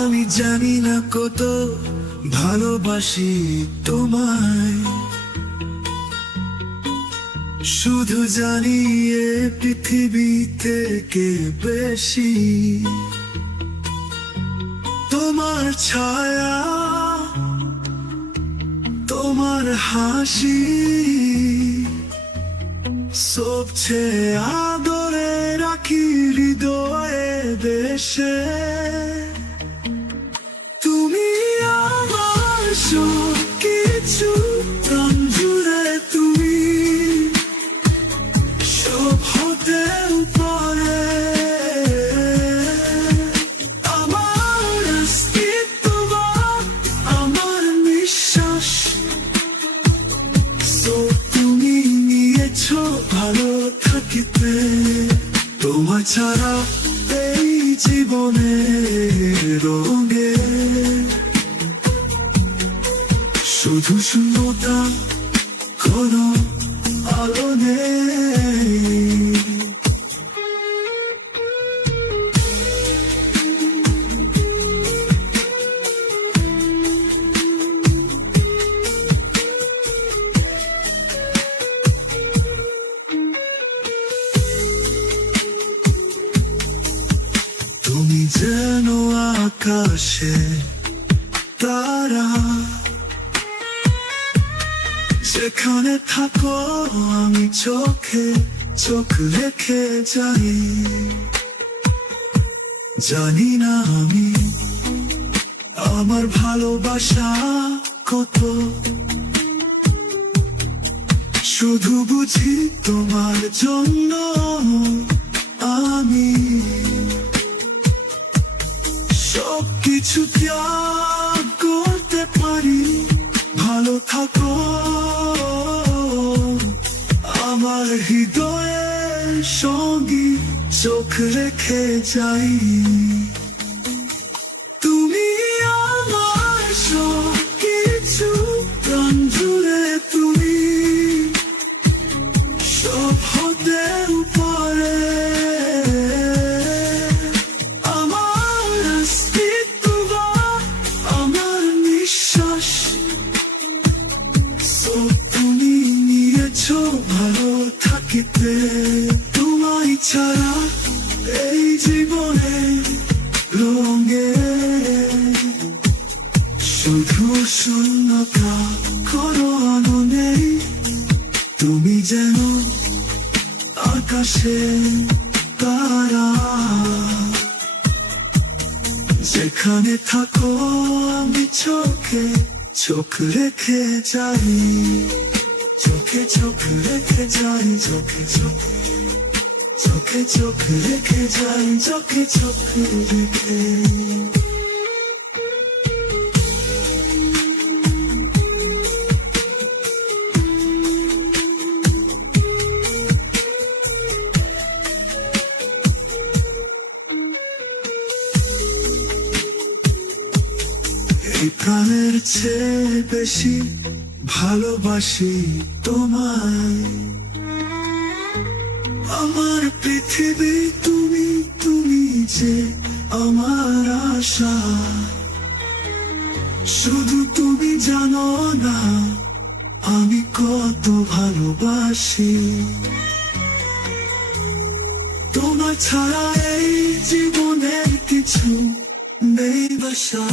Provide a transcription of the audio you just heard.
আমি জানি না কত ভালোবাসি তোমায়, শুধু জানি এ পৃথিবী থেকে বেশি তোমার ছায়া, তোমার হাসি সবচেয়ে আদরে রাখি হৃদয়ে দেশে। তুমি আমার সব কিছু, প্রাণ জুড়ে তুমি সব হতে পারে। আমার অস্তিত্ব, আমার নিঃশ্বাস সব তুমি নিয়েছো ভালো থাকিতে। তোমার ছাড়া এই জীবনের রঙে শুধু শূন্যতা, কোনো আলো নেই। তুমি যেন আকাশে তারা, যেখানে থাকো আমি চোখে চোখ রেখে যাই। জানি না আমি আমার ভালোবাসা কত, শুধু বুঝি তোমার জন্য আমি সবকিছু ত্যাগ করতে পারি। ভালো থাকো আমার হৃদয়ের সঙ্গী, চোখ রেখে যাই। তুমি আমার সব কিছু, প্রাণ জুড়ে তুমি সব হতে পারে। আমার অস্তিত্ব, আমার নিঃশ্বাস সব তুমি নিয়েছো ভালো থাকিতে। তোমায় ছাড়া এই জীবনে রঙে শুধু শূন্যতা, কোনো আলো নেই। তুমি যেন আকাশে তারা, যেখানে থাকো আমি চোখে চোখ রেখে যাই। চোখে চোখ রেখে যাই, চোখে চোখে চোখে চোখ রেখে যাই, চোখে চোখ রেখে। এই প্রাণের চেয়ে বেশি ভালোবাসি তোমায়। আমার পৃথিবী তুমি, তুমি যে আমার আশা। শুধু তুমি জানো না আমি কত ভালোবাসি। তোমার ছাড়া এই জীবনের কিছু নেই বাসা।